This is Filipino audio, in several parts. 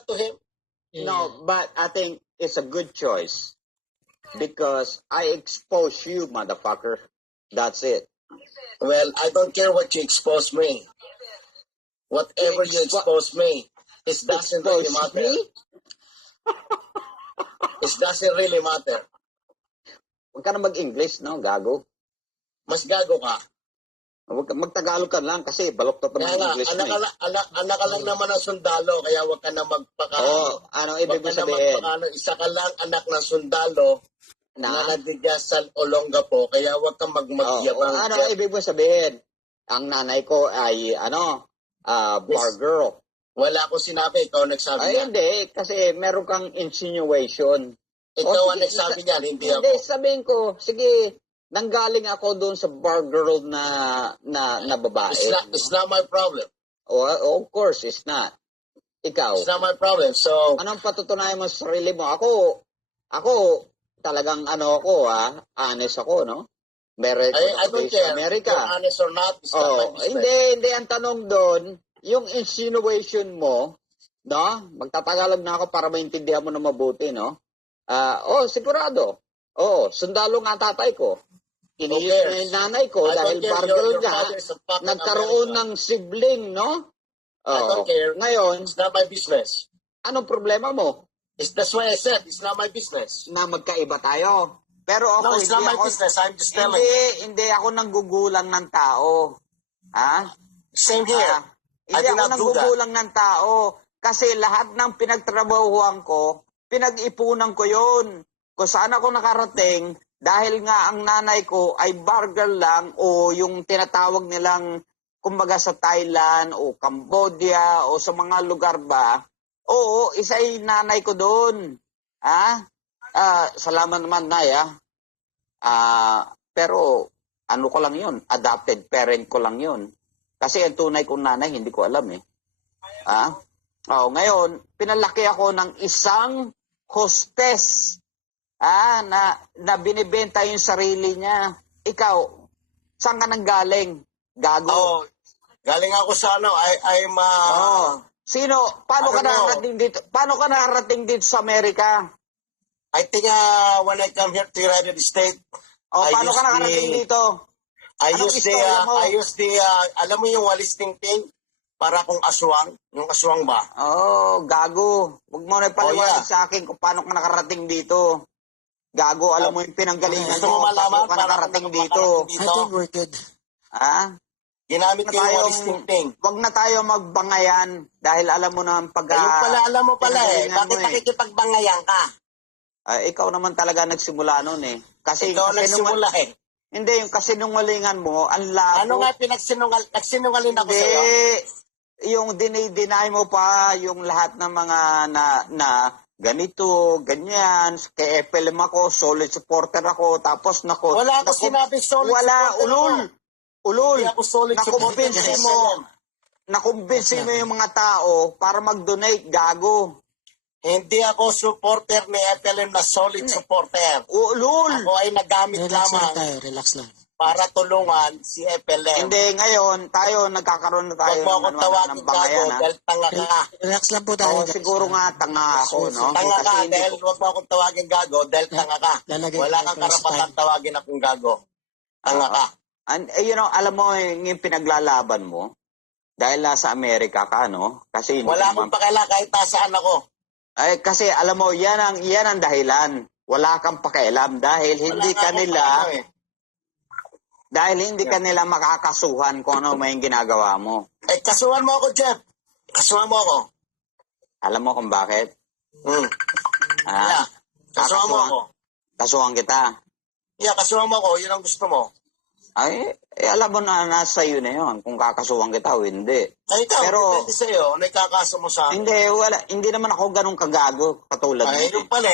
that to him? No, but I think it's a good choice because I expose you, motherfucker. That's it. Well, I don't care what you expose me. Whatever you expose me, it doesn't really Expose matter. me? It doesn't really matter. Huwag ka na mag-English, no, gago. Mas gago ka. Huwag ka, mag-Tagalog ka lang kasi baloktot Kaya naman nga, ang English mo anak ka lang naman ng sundalo, kaya wag ka na magpaka... Ano ibig mo sabihin? Isa ka lang anak ng sundalo na nagdigas sa Olongapo, kaya wag kang magyabang. Ano ibig mo sabihin? Ang nanay ko ay, bar girl. Wala akong sinabi, ikaw nagsabi Ay, niya. hindi. Kasi meron kang insinuation. Ikaw ang nagsabi niyan, hindi ako. Hindi, sabihin ko, sige, nanggaling ako doon sa bar girl na babae. It's not my problem. Of course, it's not. Ikaw. It's not my problem. So, Anong patutunayan mo sa sarili mo? Ako, talagang honest ako, no? Meron I don't care. America. You're honest or not, it's not my business. Hindi. Ang tanong doon, yung insinuation mo, no? Magtatagalog na ako para maintindihan mo na mabuti, no? Sigurado. Sundalo nga tatay ko. Kiniyos na yung nanay ko dahil bargal nga, nagkaroon ng sibling, no? I don't care. Ngayon, It's not my business. anong problema mo? That's why I said, it's not my business. Na magkaiba tayo. Pero ako, No, it's not my business. I'm just telling. Hindi ako nanggugulang ng tao. Ha? Same here. Hindi ako nanggugulang ng tao. Kasi lahat ng pinagtrabahuan ko, pinag-ipunan ko yun. Kung saan ako nakarating, dahil nga ang nanay ko ay bargal lang o yung tinatawag nilang kumbaga sa Thailand o Cambodia o sa mga lugar ba, isa ay nanay ko doon. Salamat naman, Nay, pero ano ko lang yun, adopted parent ko lang yun. Kasi ang tunay kong nanay, hindi ko alam eh. Ngayon, pinalaki ako ng isang hostess na binibenta yung sarili niya. Ikaw, saan ka nang galing? Gago. Galing ako sa Sino? Paano ka nakarating dito? Paano ka nakarating dito sa Amerika? I think when I come here to United States, paano ka nakarating dito? I use the, alam mo yung walis ting-ting? Para kung aswang, yung aswang ba? Gago. Huwag mo na paliwanag sa akin kung paano ka nakarating dito. Gago, alam mo yung pinanggalingan gusto mo malaman paano ka nakarating dito. I think we're good. Ginamit ko yung walis ting-ting. Huwag na tayo magbangayan dahil alam mo na ang alam mo pala bakit nakikipagbangayan ka? Ikaw naman talaga nagsimula noon eh. Ikaw nagsimula eh. Hindi, yung kasinungalingan mo, ang labo. Ano nga nagsinungaling ako sa'yo? Yung dinay mo pa yung lahat ng mga na ganito, ganyan, kay FLM ako, solid supporter ako, tapos wala ako sinabing solid supporter. Ulol. Hindi ako solid supporter. Nakumbinsi mo yung mga tao para mag-donate, gago. Hindi ako supporter ni FLM na solid supporter. Ulol. Ako ay nagamit lamang. Relax lang. Para tulungan si FLM. Hindi, ngayon, nagkakaroon na tayo ng tawagin gago dahil tanga ka. Relax lang po tayo. Siguro nga, tanga ako, no? Tanga ka dahil huwag mo akong tawagin gago dahil tanga ka. Wala kang karapatang tawagin akong gago. Tanga ka. Alam mo, yung pinaglalaban mo, dahil nasa Amerika ka, no? Kasi wala akong pakila kahit nasaan ako. Kasi alam mo, yan ang dahilan. Wala kang pakialam dahil hindi kanila makakasuhan kung ano may ginagawa mo. Kasuhan mo ako, Jeff. Kasuhan mo ako. Alam mo kung bakit? Kasuhan mo ako. Kasuhan kita. Kasuhan mo ako. Yun ang gusto mo. Alam mo na nasa iyo na yun kung kakasuhan kita o hindi. Ikaw, depende sa'yo. Naikakaso mo sa akin. Hindi naman ako ganun kagago katulad mo. Yung pala,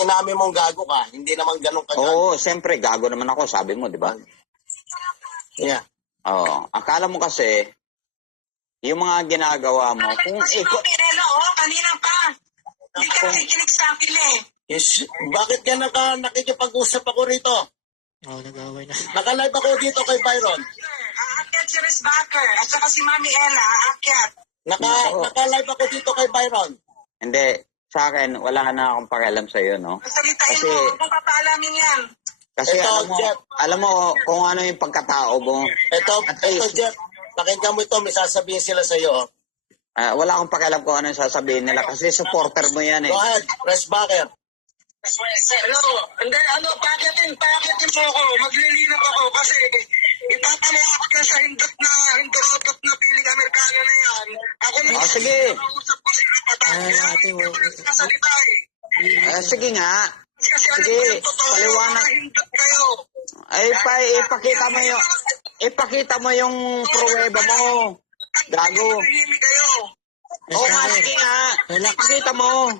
inamin mong gago ka. Hindi naman ganun kagago. Siyempre, gago naman ako, sabi mo, di ba? Yeah. Akala mo kasi, yung mga ginagawa mo, kung kanina pa. Hindi ka nakikinig sa akin eh. Yes. Bakit ka nakikipag-usap ako rito? Nag-away na. Naka-live ako dito kay Byron. Aakyat si Riz Backer at saka si Mami Ella, aakyat. Naka-live ako dito kay Byron. Hindi. Sa akin, wala na akong pakialam sa'yo, no? Salitain Kasi- mo, kung papalamin yan. Kasi Ito, Jeff. alam mo kung ano yung pagkatao mo. Ito, Jeff, pakinggan mo ito, may sasabihin sila sa'yo. Wala akong pakialam kung ano yung sasabihin nila kasi supporter mo yan eh. Go ahead, press backer. Hello, hindi, pakitin mo ako, maglilinaw ako kasi ipapalawak ka sa hindurotot na piling Amerikano na yan. Ako na Sige. kausap ko sila patay. Ate, Kasalita eh. Sige nga. Kasi alam Sige, ko yung totoo, paliwanag. hindot kayo. Ipakita mo yung pruweba mo. Gago. Tahimik kayo. Oo nga, sige nga. Ipakita mo.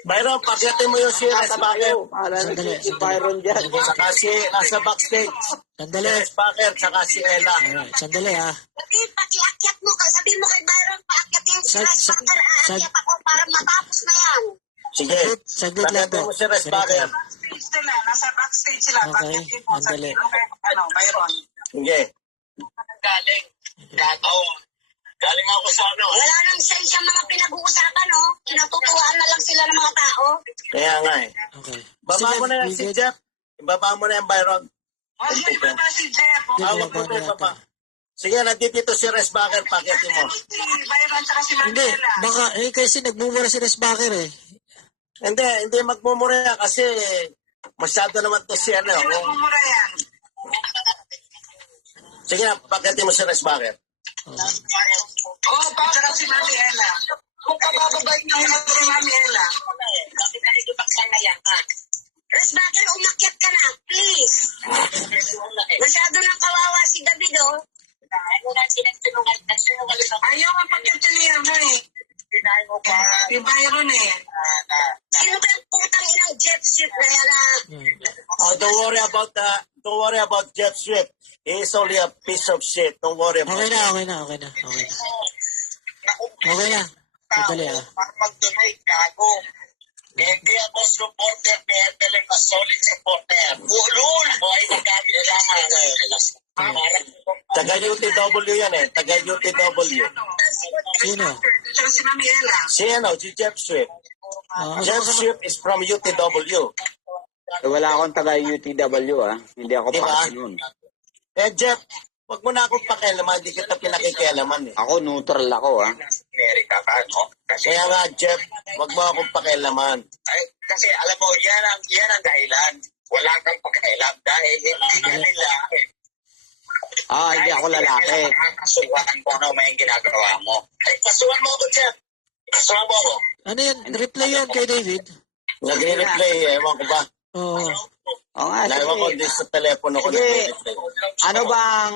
Byron, pagyatin mo yung si Res Backer. Sandali, Si Byron dyan. Saka si, nasa backstage. Sandali. Si Res Backer, saka si Ella. Alright, sandali ha. Pakiakyat mo ka. Sabihin mo kay Byron, paakyatin si Sag- Res sag- Backer. sag- Aakyat ako para matapos na yan. Sige, Saglit lang pagyatin po. mo si Res Backer. Backstage sila, nasa backstage sila. Okay, Pagdating mo, andali. Byron. Sige. Galing. Galing ako sa Wala nang sense yung mga pinag-uusapan, no? Natutuwaan na lang sila ng mga tao. Kaya nga eh. Okay. Baba mo na yan si Jeff. Ibaba mo na yan, Byron. Mas may baba si Jeff. Awag mo na yung baba. Sige, nandito si Res Backer, pagyatin mo. Si Byron tsaka si Hindi, Mandela. baka, kasi nagmumura si Resbacker eh. Hindi magmumura kasi masyado naman to si ano. Hindi magmumura yan. Sige na, pagyatin mo si Res Backer. Oo, tsaka si Mami Ella. Kung kabababay na yung si Mami Ella. Res Backer, umakyat ka na, please. Masyado nang kawawa si David, oh. Ayaw ang pagkatilihan mo eh. Yung Byron eh. Sino ba yung putang inang jet ship na yan, ah? Oh, don't worry about Jeff Swift. He is only a piece of shit. Don't worry about Okay it. na. Okay na. Sandali ha. Mag-donate gago. Hindi ako supporter ni Evelyn na solid supporter. Ulul! Buhay na kami lamang. Taga UTW yan eh. Taga UTW. Sino? Tsaka si Mami Ella. Si Jeff Swift. Jeff Kasama- Swift is from UTW. Wala akong taga UTW Hindi ako Diba? parte nun. Eh Jeff, wag mo na akong pakialaman. Hindi kita pinakikialaman eh. Ako neutral ako Amerika ka, no? Kasi, Kaya nga Jeff, wag mo akong pakialaman. kasi alam mo, yan ang dahilan. Wala kang pakialam dahil hindi ka nila. Hindi ako lalaki. Kasuhan ko ano may ginagawa mo. Ay, kasuhan mo ako, Jeff. Kasuhan mo ako. Ano yan? Reply yan kay David? Nagre-replay eh. Ewan ko ba? Oo. Oo nga, Ewan ko sige. din sa telepono ko Sige. nagre-replay. Ano bang